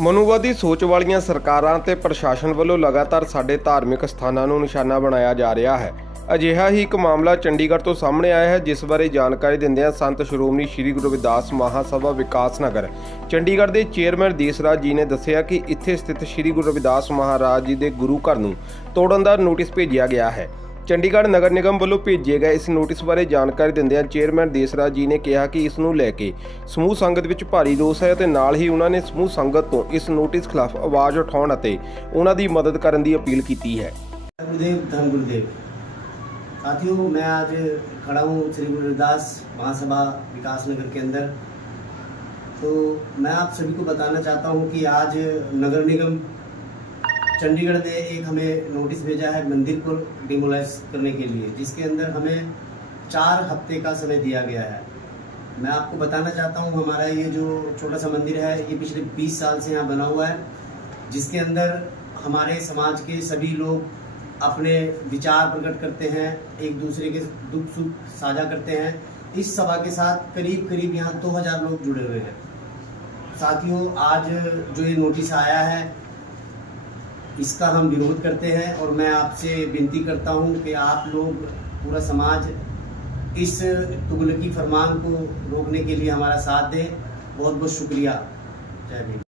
ਮਨੁਵਾਦੀ ਸੋਚ ਵਾਲੀਆਂ ਸਰਕਾਰਾਂ ਤੇ ਪ੍ਰਸ਼ਾਸਨ ਵੱਲੋਂ ਲਗਾਤਾਰ ਸਾਡੇ ਧਾਰਮਿਕ ਸਥਾਨਾਂ ਨੂੰ ਨਿਸ਼ਾਨਾ ਬਣਾਇਆ ਜਾ ਰਿਹਾ ਹੈ। ਅਜਿਹਾ ਹੀ ਇੱਕ ਮਾਮਲਾ ਚੰਡੀਗੜ੍ਹ ਤੋਂ ਸਾਹਮਣੇ ਆਇਆ ਹੈ, ਜਿਸ ਬਾਰੇ ਜਾਣਕਾਰੀ ਦਿੰਦਿਆਂ ਸੰਤ ਸ਼੍ਰੋਮਣੀ ਸ੍ਰੀ ਗੁਰੂ ਰਵਿਦਾਸ ਮਹਾਸਭਾ ਵਿਕਾਸ ਨਗਰ, ਚੰਡੀਗੜ੍ਹ ਦੇ ਚੇਅਰਮੈਨ ਦੇਸਰਾਜ ਜੀ ਨੇ ਦੱਸਿਆ ਕਿ ਇੱਥੇ ਸਥਿਤ ਸ੍ਰੀ ਗੁਰੂ ਰਵਿਦਾਸ ਮਹਾਰਾਜ ਜੀ ਦੇ ਗੁਰੂ ਘਰ ਨੂੰ ਤੋੜਨ ਦਾ ਨੋਟਿਸ ਭੇਜਿਆ ਗਿਆ ਹੈ। ਚੰਡੀਗੜ੍ਹ ਨਗਰ ਨਿਗਮ ਵੱਲੋਂ ਭੇਜੇ ਗਏ ਇਸ ਨੋਟਿਸ ਬਾਰੇ ਜਾਣਕਾਰੀ ਦਿੰਦਿਆਂ ਚੇਅਰਮੈਨ ਦੇਸਰਾਜ ਜੀ ਨੇ ਕਿਹਾ ਕਿ ਇਸ ਨੂੰ ਲੈ ਕੇ ਸਮੂਹ ਸੰਗਤ ਵਿੱਚ ਭਾਰੀ ਰੋਸ ਹੈ ਅਤੇ ਨਾਲ ਹੀ ਉਹਨਾਂ ਨੇ ਸਮੂਹ ਸੰਗਤ ਤੋਂ ਇਸ ਨੋਟਿਸ ਖਿਲਾਫ ਆਵਾਜ਼ ਉਠਾਉਣ ਅਤੇ ਉਹਨਾਂ ਦੀ ਮਦਦ ਕਰਨ ਦੀ ਅਪੀਲ ਕੀਤੀ ਹੈ गुरुदेव धन गुरुदेव साथियों मैं आज खड़ा हूँ श्री गुरु रविदास महासभा विकास नगर के अंदर तो मैं आप सभी को बताना चाहता हूँ कि आज नगर निगम चंडीगढ़ ने एक हमें नोटिस भेजा है मंदिर को डिमोलाइज करने के लिए, जिसके अंदर हमें चार हफ़्ते का समय दिया गया है। मैं आपको बताना चाहता हूँ, हमारा ये जो छोटा सा मंदिर है, ये पिछले 20 साल से यहाँ बना हुआ है, जिसके अंदर हमारे समाज के सभी लोग अपने विचार प्रकट करते हैं, एक दूसरे के दुख सुख साझा करते हैं। इस सभा के साथ करीब करीब यहाँ 2000 लोग जुड़े हुए हैं। साथियों, आज जो ये नोटिस आया है इसका हम विरोध करते हैं और मैं आपसे विनती करता हूँ कि आप लोग, पूरा समाज, इस तुगलकी फरमान को रोकने के लिए हमारा साथ दें। बहुत बहुत शुक्रिया। जय भीम।